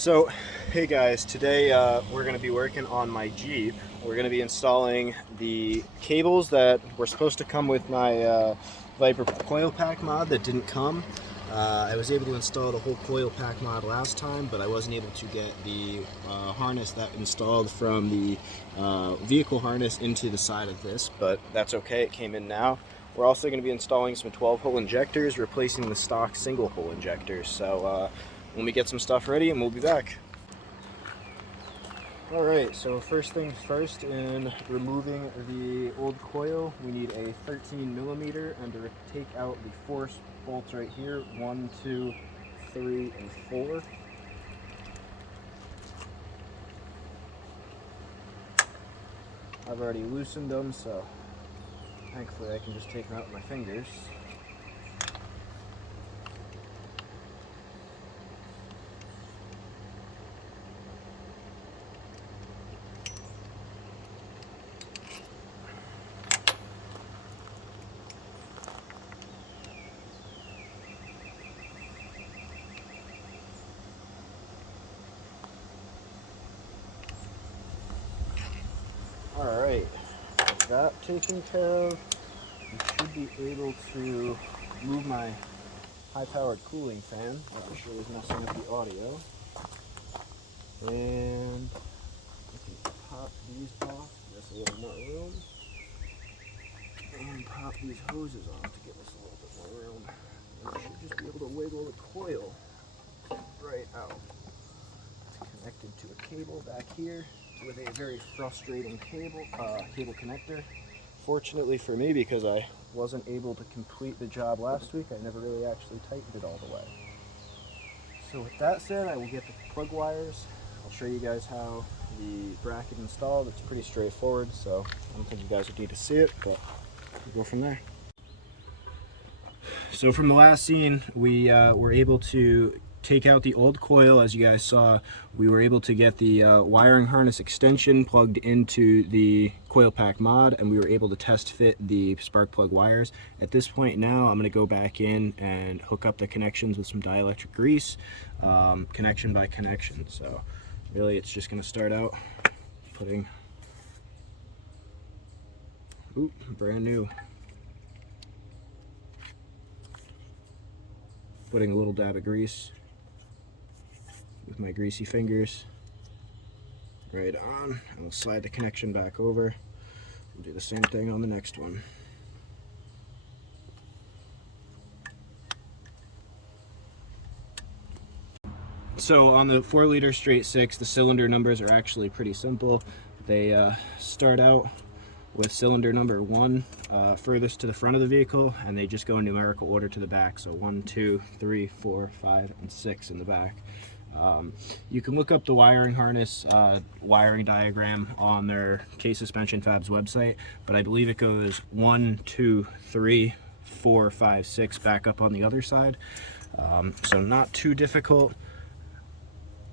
So, hey guys, today we're going to be working on my Jeep. We're going to be installing the cables that were supposed to come with my Viper Coil Pack Mod that didn't come. I was able to install the whole coil pack mod last time, but I wasn't able to get the harness that installed from the vehicle harness into the side of this, but that's okay, it came in now. We're also going to be installing some 12-hole injectors, replacing the stock single-hole injectors. So let me get some stuff ready and we'll be back. Alright, so first things first, in removing the old coil, we need a 13mm, and to take out the 4 bolts right here, 1, 2, 3, and 4. I've already loosened them, so thankfully I can just take them out with my fingers. Alright, with that taken care of, you should be able to move my high-powered cooling fan, that I'm sure is messing up the audio. And I can pop these off, just a little more room. And pop these hoses off to give us a little bit more room. And I should just be able to wiggle the coil right out. It's connected to a cable back here with a very frustrating cable connector. Fortunately for me, because I wasn't able to complete the job last week, I never really actually tightened it all the way. So with that said, I will get the plug wires. I'll show you guys how the bracket installed. It's pretty straightforward, so I don't think you guys would need to see it, but we'll go from there. So from the last scene, we were able to take out the old coil. As you guys saw, we were able to get the wiring harness extension plugged into the coil pack mod, and we were able to test fit the spark plug wires. At this point now, I'm going to go back in and hook up the connections with some dielectric grease, connection by connection. So really it's just going to start out putting brand new, putting a little dab of grease with my greasy fingers right on, and we'll slide the connection back over. We'll do the same thing on the next one. So on the 4-liter straight 6, the cylinder numbers are actually pretty simple. They start out with cylinder number 1 furthest to the front of the vehicle, and they just go in numerical order to the back. So 1, 2, 3, 4, 5, and 6 in the back. You can look up the wiring harness wiring diagram on their Kfab website, but I believe it goes 1, 2, 3, 4, 5, 6 back up on the other side. So not too difficult,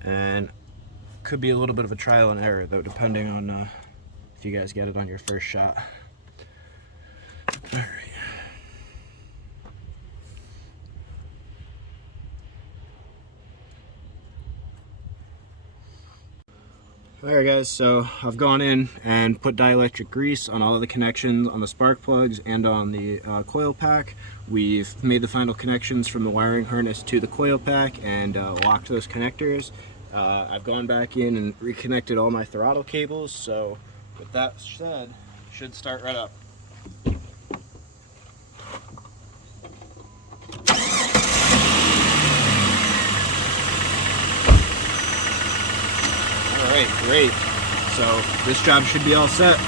and could be a little bit of a trial and error though, depending on if you guys get it on your first shot. All right. Alright guys, so I've gone in and put dielectric grease on all of the connections on the spark plugs and on the coil pack. We've made the final connections from the wiring harness to the coil pack and locked those connectors. I've gone back in and reconnected all my throttle cables, so with that said, should start right up. Alright, great. So this job should be all set.